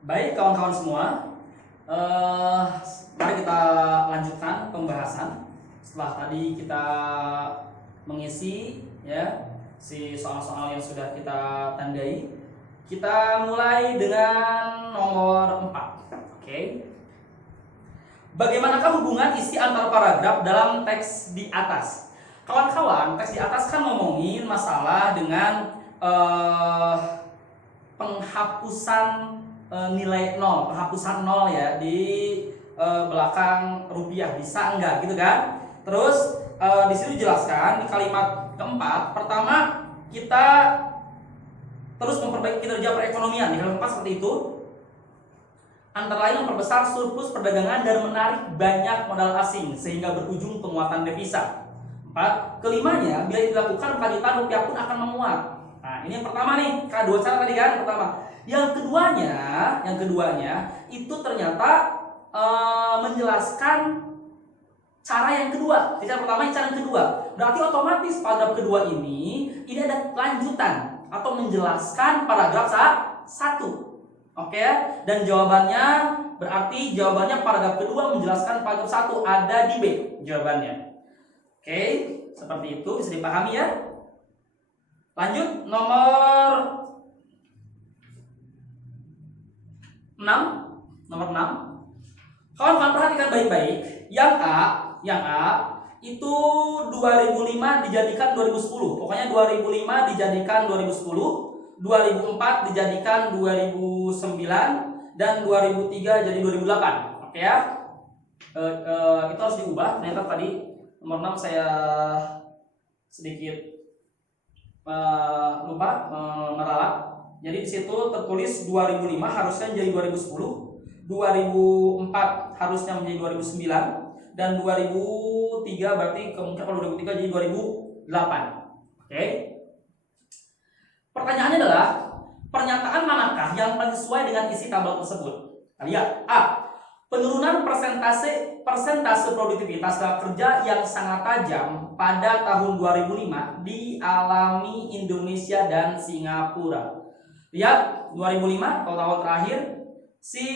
Baik kawan-kawan semua, eh, mari kita lanjutkan pembahasan. Setelah tadi kita mengisi ya si soal-soal yang sudah kita tandai, kita mulai dengan nomor 4. Oke. Bagaimanakah hubungan isi antar paragraf dalam teks di atas? Kawan-kawan, teks di atas kan ngomongin masalah dengan penghapusan nilai nol, penghapusan nol ya di belakang rupiah, bisa enggak gitu kan? Terus di sini dijelaskan di kalimat keempat, pertama kita terus memperbaiki kinerja perekonomian. Di kalimat keempat seperti itu, antara lain memperbesar surplus perdagangan dan menarik banyak modal asing sehingga berujung penguatan devisa. 4. Kelimanya, bila dilakukan kelanjutan rupiah pun akan menguat. Nah, ini yang pertama nih, dua cara tadi kan, pertama. Yang keduanya itu ternyata menjelaskan cara yang kedua. Cara pertama, cara yang kedua. Berarti otomatis paragraf kedua ini ada lanjutan atau menjelaskan paragraf 1. Oke, dan jawabannya berarti jawabannya paragraf kedua menjelaskan paragraf 1, ada di B jawabannya. Oke, seperti itu bisa dipahami ya. Lanjut nomor 6. Kawan-kawan perhatikan baik-baik. Yang A itu 2005 dijadikan 2010. Pokoknya 2005 dijadikan 2010, 2004 dijadikan 2009, dan 2003 jadi 2008. Oke ya. Itu harus diubah. Ternyata tadi nomor 6 saya sedikit lupa meralat. Jadi di situ tertulis 2005 harusnya menjadi 2010, 2004 harusnya menjadi 2009, dan 2003 berarti kemungkinan kalau 2003 jadi 2008. Oke. Pertanyaannya adalah pernyataan manakah yang paling sesuai dengan isi tabel tersebut? Kita lihat. A. Penurunan persentase produktivitas tenaga kerja yang sangat tajam pada tahun 2005 dialami Indonesia dan Singapura. Lihat 2005 kalau tahun terakhir si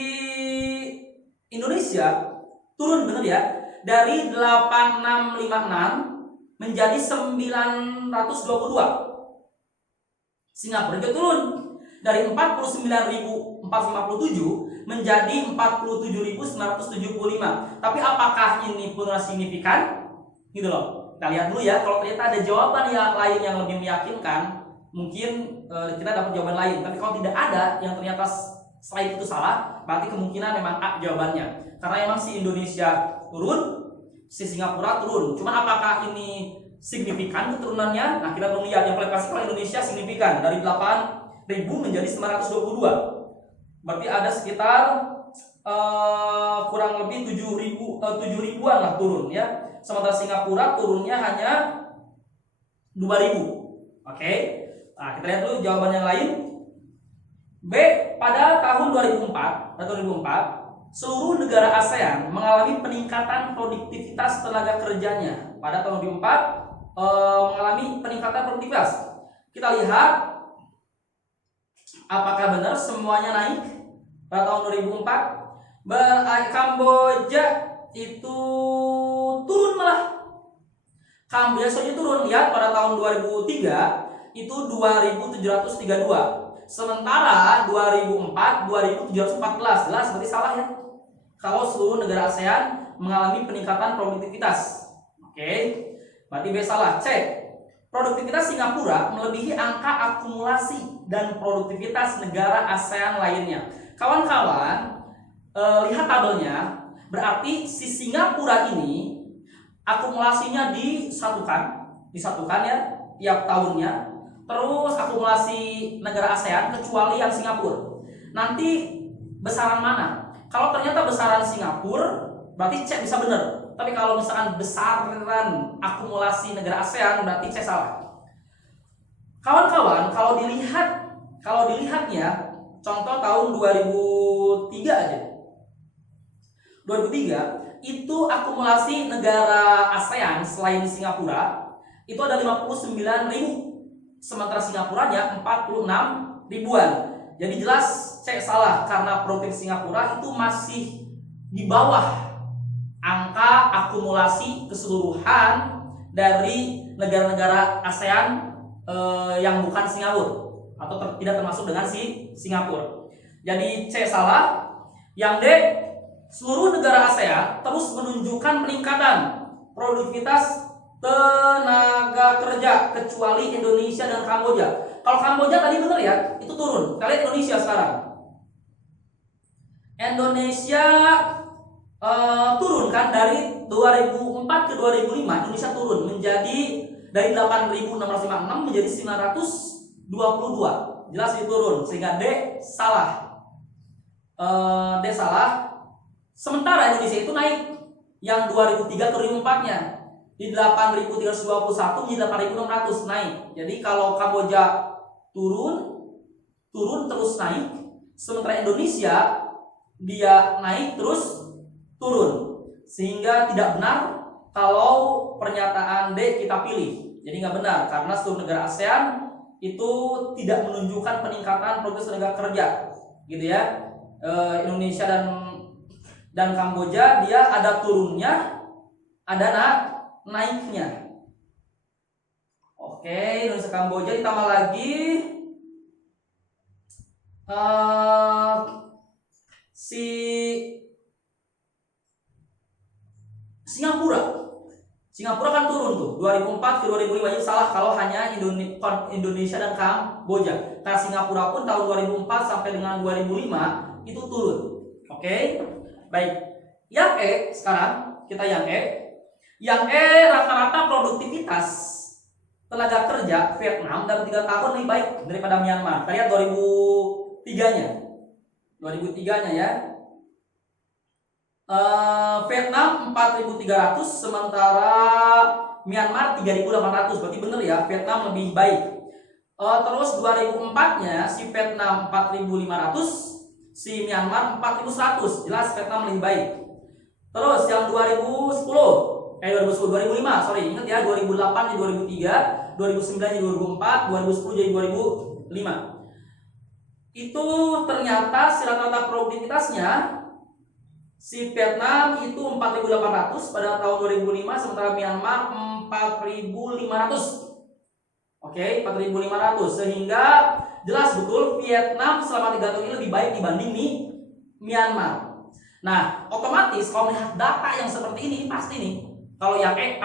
Indonesia turun, benar ya, dari 8656 menjadi 922. Singapura juga turun dari 49.457 menjadi 47.975. Tapi apakah ini penurunan signifikan? Gitu loh. Kita lihat dulu ya. Kalau ternyata ada jawaban yang lain yang lebih meyakinkan, mungkin kita dapat jawaban lain. Tapi kalau tidak ada yang ternyata selain itu salah, berarti kemungkinan memang A jawabannya. Karena memang si Indonesia turun, si Singapura turun. Cuman apakah ini signifikan turunannya? Nah, kita belum lihat. Yang paling pasti kalau Indonesia signifikan dari 8.000 menjadi 922. Berarti ada sekitar kurang lebih 7.000-an lah turun ya. Sementara Singapura turunnya hanya 2.000. Oke. Nah, kita lihat dulu jawaban yang lain. B. Pada tahun 2004, seluruh negara ASEAN mengalami peningkatan produktivitas tenaga kerjanya. Pada tahun 2004 mengalami peningkatan produktivitas. Kita lihat apakah benar semuanya naik pada tahun 2004? Kamboja itu turun malah. Kamboja saja turun. Lihat pada tahun 2003 itu 2.732. Sementara 2004 2.714. Jelas berarti salah ya. Kalau seluruh negara ASEAN mengalami peningkatan produktivitas. Oke. Berarti B salah. C. Produktivitas Singapura melebihi angka akumulasi dan produktivitas negara ASEAN lainnya. Kawan-kawan, lihat tabelnya. Berarti si Singapura ini akumulasinya disatukan ya tiap tahunnya. Terus akumulasi negara ASEAN kecuali yang Singapura. Nanti besaran mana? Kalau ternyata besaran Singapura, berarti C bisa benar. Tapi kalau misalkan besaran akumulasi negara ASEAN, berarti C salah. Kawan-kawan, kalau dilihatnya, contoh tahun 2003 aja. 2003 itu akumulasi negara ASEAN selain Singapura itu ada 59.000. Sementara Singapuranya 46 ribuan. Jadi jelas C salah karena Provinsi Singapura itu masih di bawah angka akumulasi keseluruhan dari negara-negara ASEAN yang bukan Singapura atau tidak termasuk dengan Singapura. Jadi C salah. Yang D, seluruh negara ASEAN terus menunjukkan peningkatan produktivitas tenaga kerja kecuali Indonesia dan Kamboja. Kalau Kamboja tadi benar ya, itu turun. Kita lihat Indonesia sekarang. Indonesia turun kan dari 2004 ke 2005, Indonesia turun menjadi dari 8.656 menjadi 922. Jelas itu turun, sehingga D salah. D salah. Sementara Indonesia itu naik yang 2003 ke 2004-nya di 8.321 menjadi 8.600 naik. Jadi kalau Kamboja turun terus naik, sementara Indonesia dia naik terus turun, sehingga tidak benar kalau pernyataan D kita pilih. Jadi nggak benar karena seluruh negara ASEAN itu tidak menunjukkan peningkatan produktivitas tenaga kerja, gitu ya. Indonesia dan Kamboja dia ada turunnya, ada naiknya. Oke, Indonesia Kamboja ditambah lagi si Singapura kan turun tuh 2004 ke 2005. Jadi salah kalau hanya Indonesia dan Kamboja. Karena Singapura pun tahun 2004 sampai dengan 2005 itu turun. Oke. Baik. Yang E sekarang kita yang E rata-rata produktivitas tenaga kerja Vietnam dalam 3 tahun lebih baik daripada Myanmar. Kita lihat 2003-nya ya. Vietnam 4.300 sementara Myanmar 3.800. Berarti benar ya, Vietnam lebih baik. Terus 2004-nya si Vietnam 4.500, si Myanmar 4.100. Jelas Vietnam lebih baik. Terus yang 2005, sorry, ingat ya, 2008 jadi 2003, 2009 jadi 2004, 2010 jadi 2005. Itu ternyata rata-rata produktivitasnya si Vietnam itu 4.800 pada tahun 2005, sementara Myanmar 4.500. Oke, 4.500, sehingga jelas betul Vietnam selama 3 tahun ini lebih baik dibanding Myanmar. Nah, otomatis kalau melihat data yang seperti ini pasti nih. Kalau yang E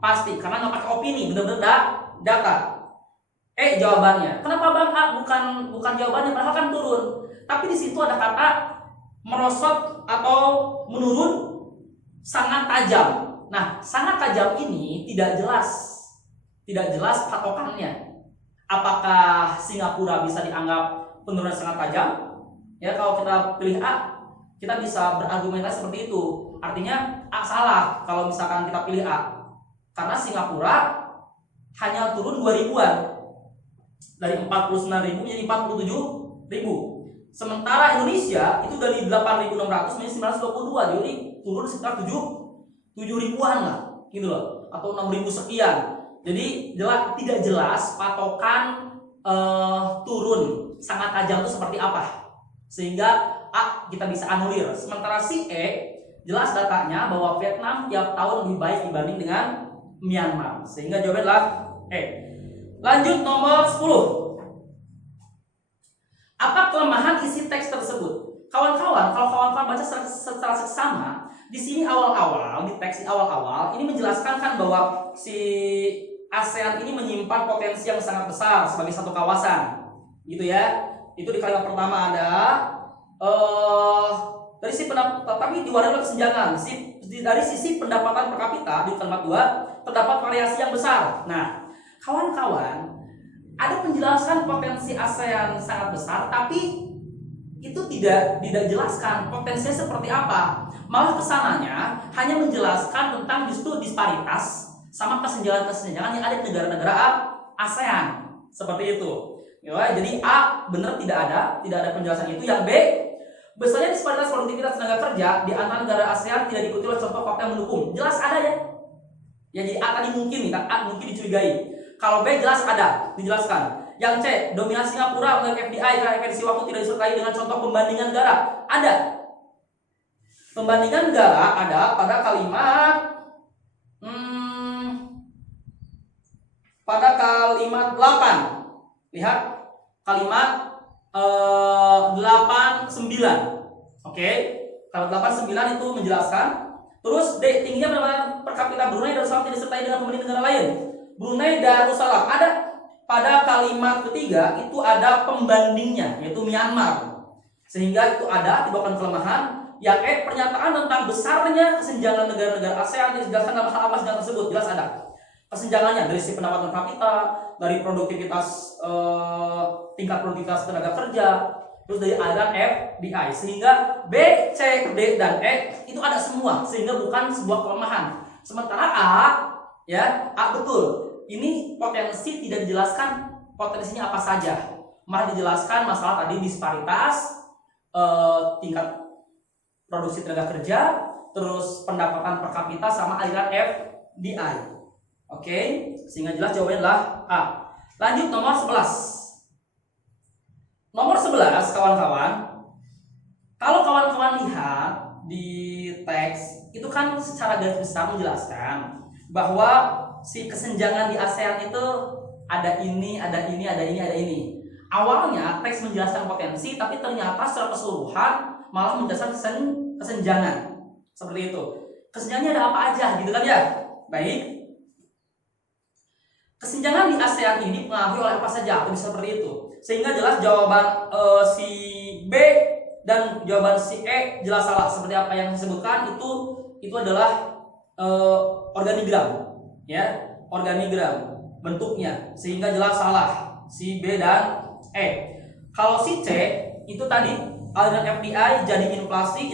pasti karena nggak pakai opini, benar-benar data. Jawabannya. Kenapa Bang A bukan jawabannya, padahal kan turun. Tapi di situ ada kata merosot atau menurun sangat tajam. Nah, sangat tajam ini tidak jelas patokannya. Apakah Singapura bisa dianggap penurunan sangat tajam? Ya, kalau kita pilih A, kita bisa berargumentasi seperti itu. Artinya A salah kalau misalkan kita pilih A. Karena Singapura hanya turun 2.000-an. Dari 49.000 menjadi 47.000. Sementara Indonesia itu dari 8.600 menjadi 922. Jadi turun sekitar 7.000-an lah, gitu loh. Atau 6.000 sekian. Jadi tidak jelas patokan turun sangat tajam itu seperti apa, sehingga A kita bisa anulir. Sementara si E jelas datanya bahwa Vietnam tiap tahun lebih baik dibanding dengan Myanmar, sehingga jawabannya adalah E. Lanjut nomor 10. Apa kelemahan isi teks tersebut? Kawan-kawan, kalau kawan-kawan baca secara seksama, di sini awal-awal, di teks awal-awal ini menjelaskan kan bahwa si ASEAN ini menyimpan potensi yang sangat besar sebagai satu kawasan, gitu ya. Itu di kalimat pertama ada dari sisi tapi diwarnai oleh kesenjangan. Dari sisi pendapatan per kapita di kalimat 2 terdapat variasi yang besar. Nah, kawan-kawan, ada penjelasan potensi ASEAN sangat besar, tapi itu tidak dijelaskan potensinya seperti apa. Malah kesananya hanya menjelaskan tentang justru disparitas sama kesenjangan-kesenjangan yang ada di negara-negara ASEAN. Seperti itu. Ya, jadi A benar tidak ada penjelasan itu. Yang B, besarnya disparitas produktivitas tenaga kerja di antara negara ASEAN tidak diikuti oleh contoh fakta yang mendukung. Jelas ada ya. Ya, jadi A tadi mungkin dicurigai. Kalau B jelas ada, dijelaskan. Yang C, dominasi Singapura melalui FDI karena esensi waktu tidak disertai dengan contoh pembandingan negara. Ada. Pembandingan negara ada pada kalimat pada kalimat 8. Lihat kalimat 89. Oke. Kalimat 89 itu menjelaskan. Terus D, tingginya pendapatan per kapita Brunei Darussalam tidak disertai dengan pembanding negara lain. Brunei Darussalam ada pada kalimat ketiga itu ada pembandingnya yaitu Myanmar. Sehingga itu ada timbulkan kelemahan. Yang E, pernyataan tentang besarnya kesenjangan negara-negara ASEAN yang dijelaskan dalam hal apa senjangan tersebut. Jelas ada kesenjangannya dari sisi pendapatan per kapita, dari produktivitas tingkat produktivitas tenaga kerja, terus dari aliran FDI. Sehingga B, C, D, dan E itu ada semua sehingga bukan sebuah kelemahan. Sementara A, ya A betul. Ini potensi tidak dijelaskan potensinya apa saja. Malah dijelaskan masalah tadi disparitas tingkat produksi tenaga kerja, terus pendapatan per kapita sama aliran FDI. Oke, sehingga jelas jawabannya adalah A. Lanjut nomor 11. Nomor 11 kawan-kawan. Kalau kawan-kawan lihat di teks itu kan secara garis besar menjelaskan bahwa si kesenjangan di ASEAN itu ada ini, ada ini, ada ini, ada ini. Awalnya teks menjelaskan potensi, tapi ternyata secara keseluruhan malah menjelaskan kesenjangan. Seperti itu. Kesenjangannya ada apa aja gitu kan ya? Baik. Kesenjangan di ASEAN ini dipengaruhi oleh apa saja? Bisa seperti itu. Sehingga jelas jawaban si B dan jawaban si E jelas salah. Seperti apa yang disebutkan itu adalah organigram. Ya, organigram bentuknya sehingga jelas salah si B dan E. Kalau si C itu tadi aliran FDI jadi inflasi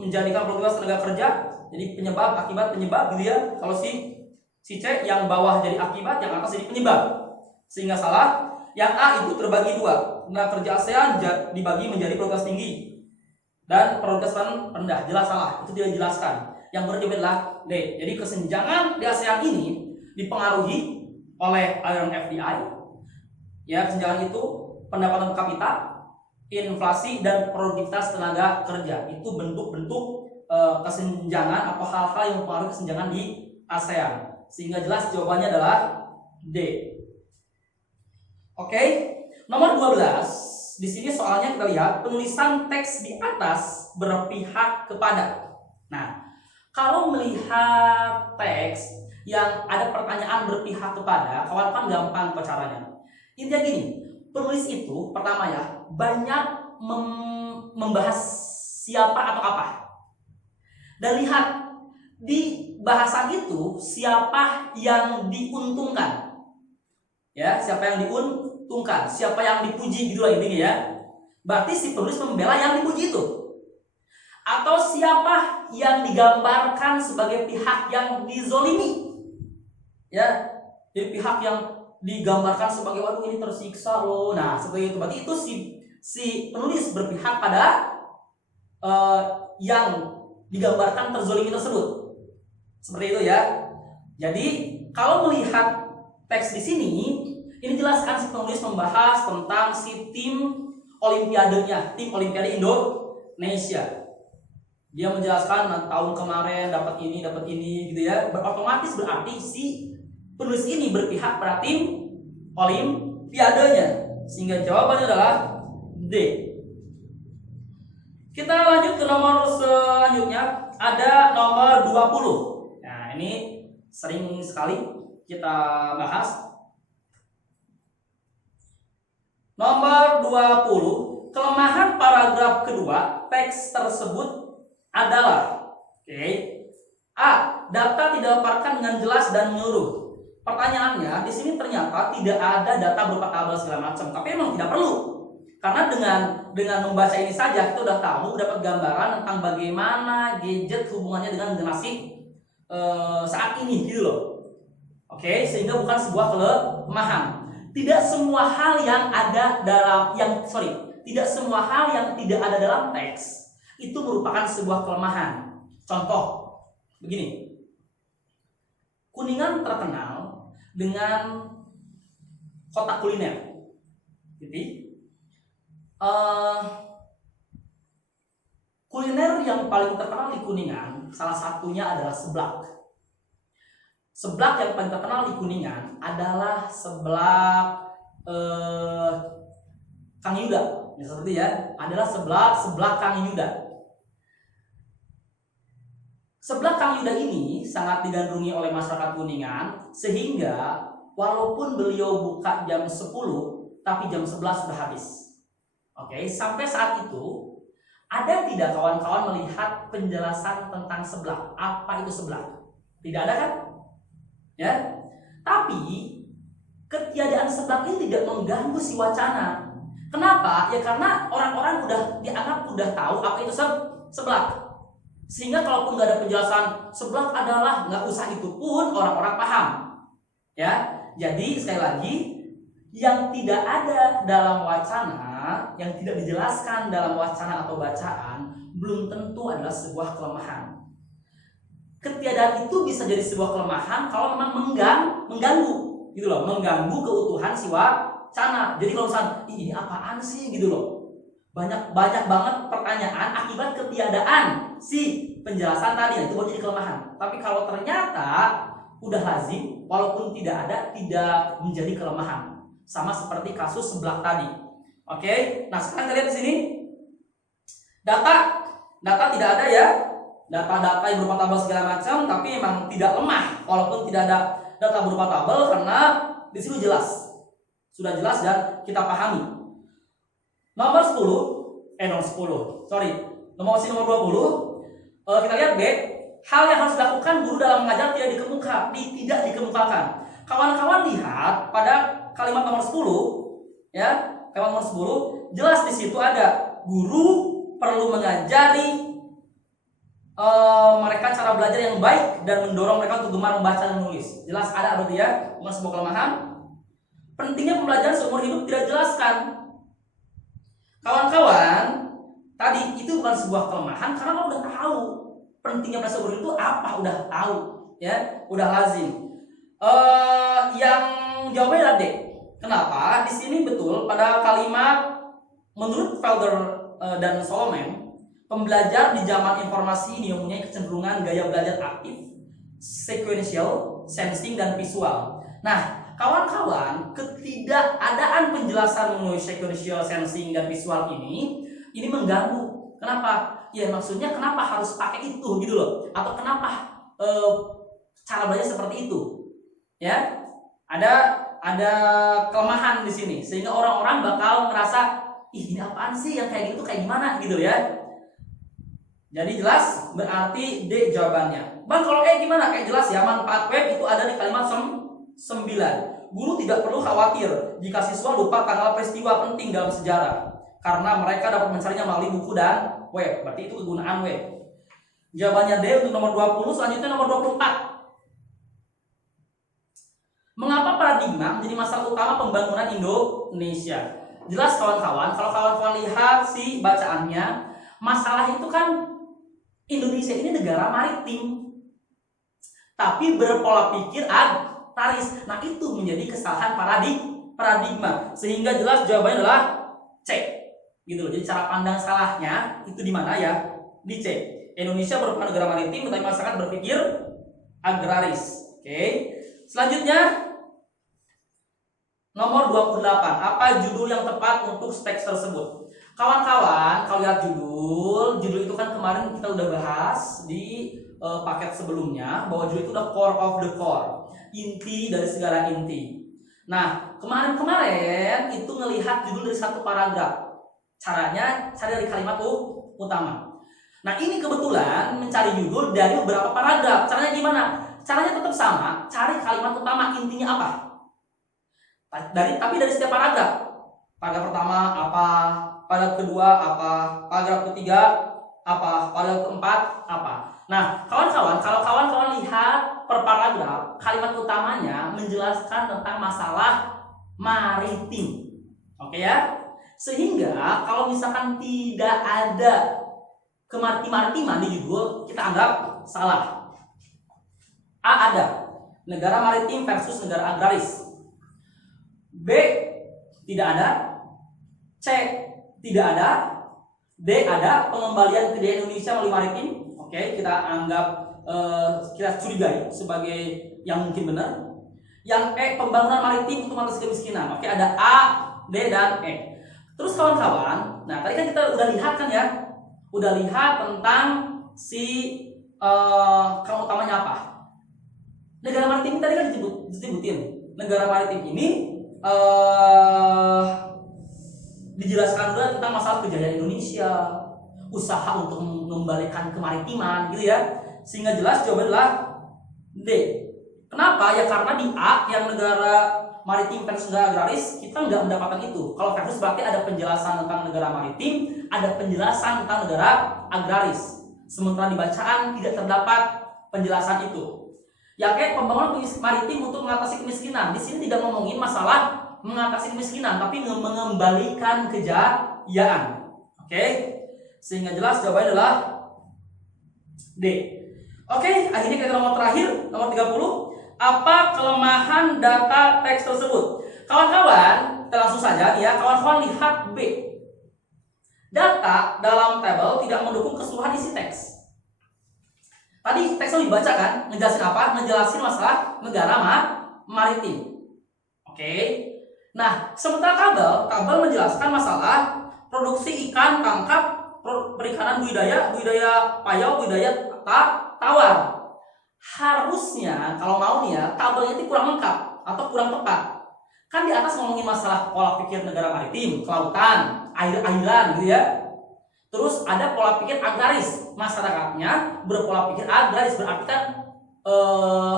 menjadikan produktivitas tenaga kerja jadi penyebab akibat penyebab gitu ya. Kalau si C yang bawah jadi akibat, yang atas jadi penyebab sehingga salah. Yang A itu terbagi dua, tenaga kerja ASEAN dibagi menjadi produktivitas tinggi dan produktivitas rendah, jelas salah, itu tidak dijelaskan. Yang benar adalah D. Jadi kesenjangan di ASEAN ini dipengaruhi oleh aliran FDI. Ya, kesenjangan itu pendapatan per kapita, inflasi dan produktivitas tenaga kerja. Itu bentuk-bentuk kesenjangan atau hal-hal yang mempengaruhi kesenjangan di ASEAN. Sehingga jelas jawabannya adalah D. Oke, nomor 12. Di sini soalnya kita lihat penulisan teks di atas berpihak kepada. Nah, kalau melihat teks yang ada pertanyaan berpihak kepada, kawan-kawan gampang caranya. Intinya gini, penulis itu pertama ya banyak membahas siapa atau apa. Dan lihat di bahasan itu siapa yang diuntungkan. Ya, siapa yang diuntungkan, siapa yang dipuji gitu lah intinya ya. Berarti si penulis membela yang dipuji itu. Atau siapa yang digambarkan sebagai pihak yang dizolimi. Ya, jadi pihak yang digambarkan sebagai waduh ini tersiksa loh. Nah, seperti itu. Berarti itu si penulis berpihak pada yang digambarkan terzolimi tersebut. Seperti itu ya. Jadi, kalau melihat teks di sini, ini jelaskan si penulis membahas tentang si tim olimpiadenya, tim olimpiade Indonesia. Dia menjelaskan tahun kemarin dapat ini gitu ya. Otomatis berarti si penulis ini berpihak pada tim olimpiadenya. Sehingga jawabannya adalah D. Kita lanjut ke nomor selanjutnya, ada nomor 20. Nah, ini sering sekali kita bahas. Nomor 20, kelemahan paragraf kedua teks tersebut adalah A. Data tidak dipaparkan dengan jelas dan menyeluruh. Pertanyaannya di sini ternyata tidak ada data berupa tabel segala macam, tapi memang tidak perlu. Karena dengan membaca ini saja kita udah tahu, dapat gambaran tentang bagaimana gadget hubungannya dengan generasi saat ini gitu loh. Oke, sehingga bukan sebuah kelemahan. Tidak semua hal yang ada dalam tidak semua hal yang tidak ada dalam teks itu merupakan sebuah kelemahan. Contoh begini. Kuningan terkenal dengan kota kuliner. titik. Kuliner yang paling terkenal di Kuningan, salah satunya adalah seblak. Seblak yang paling terkenal di Kuningan adalah seblak Kang Yuda. Ya, seperti ya, adalah seblak Kang Yuda. Seblak Kang Yuda ini sangat digandrungi oleh masyarakat Kuningan, sehingga walaupun beliau buka jam 10, tapi jam 11 sudah habis. Oke, sampai saat itu ada tidak kawan-kawan melihat penjelasan tentang seblak? Apa itu seblak? Tidak ada kan? Ya. Tapi ketiadaan seblak ini tidak mengganggu si wacana. Kenapa? Ya karena orang-orang dianggap tahu apa itu seblak. Sehingga kalaupun nggak ada penjelasan seblak adalah, nggak usah itu pun orang-orang paham. Ya. Jadi sekali lagi, yang tidak ada dalam wacana, yang tidak dijelaskan dalam wacana atau bacaan, belum tentu adalah sebuah kelemahan. Ketiadaan itu bisa jadi sebuah kelemahan kalau memang mengganggu, gitu loh, mengganggu keutuhan si wacana. Jadi kalau misalnya, ini apaan sih, gitu loh, banyak banget pertanyaan akibat ketiadaan si penjelasan tadi, itu baru jadi kelemahan. Tapi kalau ternyata udah lazim, walaupun tidak ada, tidak menjadi kelemahan. Sama seperti kasus seblak tadi. Oke, nah sekarang kita lihat di sini. Data tidak ada ya. Data yang berupa tabel segala macam, tapi memang tidak lemah walaupun tidak ada data berupa tabel, karena di sini jelas. Sudah jelas dan kita pahami. Nomor 20. Kita lihat B. Hal yang harus dilakukan guru dalam mengajar tidak dikemukakan. Kawan-kawan lihat pada kalimat nomor 10, ya, kalimat nomor 10 jelas di situ ada guru perlu mengajari mereka cara belajar yang baik dan mendorong mereka untuk gemar membaca dan menulis. Jelas ada berarti ya, bukan sebuah kelemahan. Pentingnya pembelajaran seumur hidup tidak jelaskan. Kawan-kawan, tadi itu bukan sebuah kelemahan karena lo udah tahu pentingnya belajar seumur hidup itu apa, udah tahu, ya, udah lazim. Yang jawabannya adalah D. Kenapa? Di sini betul pada kalimat menurut Felder dan Solomon, pembelajar di zaman informasi ini mempunyai kecenderungan gaya belajar aktif, sequential, sensing, dan visual. Nah, kawan-kawan, ketidakadaan penjelasan mengenai sequential, sensing, dan visual ini mengganggu. Kenapa? Ya maksudnya kenapa harus pakai itu gitu loh? Atau kenapa cara belajar seperti itu? Ya, ada kelemahan di sini sehingga orang-orang bakal merasa, ih ini apaan sih yang kayak gitu, kayak gimana gitu ya. Jadi jelas berarti D jawabannya. Bang, kalau E gimana? Jelas ya, manfaat web itu ada di kalimat 9. Guru tidak perlu khawatir jika siswa lupa tanggal peristiwa penting dalam sejarah, karena mereka dapat mencarinya melalui buku dan web. Berarti itu kegunaan web. Jawabannya D untuk nomor 20. Selanjutnya nomor 24. Mengapa paradigma menjadi masalah utama pembangunan Indonesia? Jelas kawan-kawan, kalau kawan-kawan lihat si bacaannya, masalah itu kan Indonesia ini negara maritim, tapi berpola pikir agraris. Nah itu menjadi kesalahan paradigma, sehingga jelas jawabannya adalah C. Gitu loh. Jadi cara pandang salahnya itu di mana ya? Di C. Indonesia merupakan negara maritim, tapi masyarakat berpikir agraris. Oke. Selanjutnya nomor 28. Apa judul yang tepat untuk teks tersebut? Kawan-kawan, kalau lihat judul itu kan kemarin kita udah bahas di paket sebelumnya, bahwa judul itu udah core of the core, inti dari segala inti. Nah, kemarin itu ngelihat judul dari satu paragraf. Caranya cari dari kalimat utama. Nah, ini kebetulan mencari judul dari beberapa paragraf. Caranya gimana? Caranya tetap sama, cari kalimat utama, intinya apa? Tapi dari setiap paragraf. Paragraf pertama apa? Paragraf kedua apa? Paragraf ketiga apa? Paragraf keempat apa? Nah, kawan-kawan, kalau kawan-kawan lihat per paragraf, kalimat utamanya menjelaskan tentang masalah maritim. Oke ya? Sehingga kalau misalkan tidak ada kemaritiman di judul, kita anggap salah. A ada, negara maritim versus negara agraris. B tidak ada, C tidak ada, D ada pengembalian kejayaan Indonesia melalui maritim. Oke, kita anggap kita curigai sebagai yang mungkin benar. Yang E pembangunan maritim untuk mengatasi kemiskinan. Oke, ada A, D dan E. Terus kawan-kawan, nah tadi kan kita udah lihat kan ya, udah lihat tentang si kang utamanya apa. Negara maritim tadi kan disebutin. Negara maritim ini dijelaskan juga tentang masalah kejayaan Indonesia, usaha untuk mengembalikan kemaritiman gitu ya. Sehingga jelas jawabannya adalah D. Kenapa? Ya karena di A yang negara maritim versus negara agraris kita nggak mendapatkan itu. Kalau versus berarti ada penjelasan tentang negara maritim, ada penjelasan tentang negara agraris. Sementara di bacaan tidak terdapat penjelasan itu. Ya kayak pembangunan maritim untuk mengatasi kemiskinan. Di sini tidak ngomongin masalah mengatasi kemiskinan, tapi mengembalikan kejayaan. Oke? Sehingga jelas jawabannya adalah D. Oke, akhirnya kita nomor terakhir, nomor 30. Apa kelemahan data teks tersebut? Kawan-kawan, kita langsung saja ya. Kawan-kawan lihat B. Data dalam tabel tidak mendukung keseluruhan isi teks. Tadi teksnya dibaca kan? Ngejelasin apa? Ngejelasin masalah negara maritim. Oke. Nah, sementara tabel menjelaskan masalah produksi ikan tangkap, perikanan budidaya payau, budidaya tawar. Harusnya kalau mau nih ya, tabelnya itu kurang lengkap atau kurang tepat. Kan di atas ngomongin masalah pola pikir negara maritim, kelautan, air-airan gitu ya. Terus ada pola pikir agraris, masyarakatnya berpola pikir agraris, berarti kan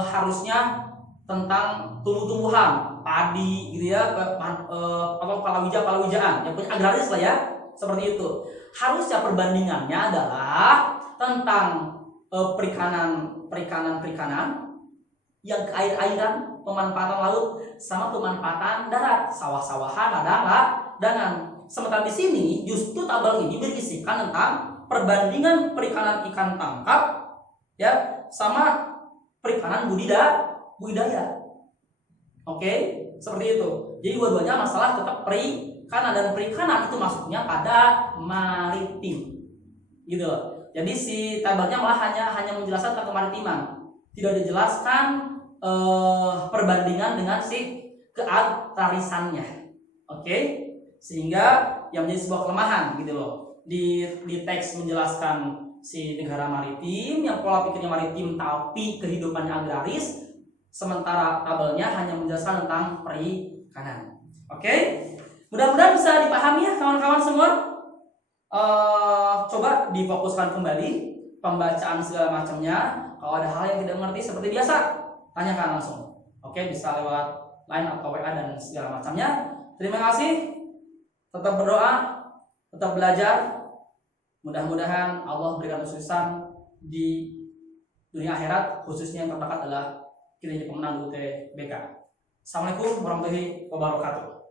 harusnya tentang tumbuh-tumbuhan, padi gitu ya, atau palawijaan yang punya agraris lah ya, seperti itu. Harusnya perbandingannya adalah tentang perikanan yang ke air-airan, pemanfaatan laut sama pemanfaatan darat, sawah-sawahan, ladang-ladangan. Sementara di sini justru tabel ini berisikan tentang perbandingan perikanan ikan tangkap ya sama perikanan budidaya. Oke, seperti itu. Jadi dua-duanya masalah tetap perikanan, dan perikanan itu masuknya pada maritim. Gitu loh. Jadi si tabelnya malah hanya menjelaskan tentang kemaritiman, tidak dijelaskan perbandingan dengan si keagrarisannya. Oke? Sehingga yang menjadi sebuah kelemahan gitu loh. Di teks menjelaskan si negara maritim yang pola pikirnya maritim tapi kehidupannya agraris, sementara tabelnya hanya menjelaskan tentang perikanan. Oke? Mudah-mudahan bisa dipahami ya kawan-kawan semua. Coba difokuskan kembali pembacaan segala macamnya. Kalau ada hal yang tidak mengerti seperti biasa, tanyakan langsung. Oke, bisa lewat line atau WA dan segala macamnya. Terima kasih. Tetap berdoa, tetap belajar. Mudah-mudahan Allah berikan kesuksesan di dunia akhirat, khususnya yang terdekat adalah kita jadi pemenang UTBK. Assalamualaikum warahmatullahi wabarakatuh.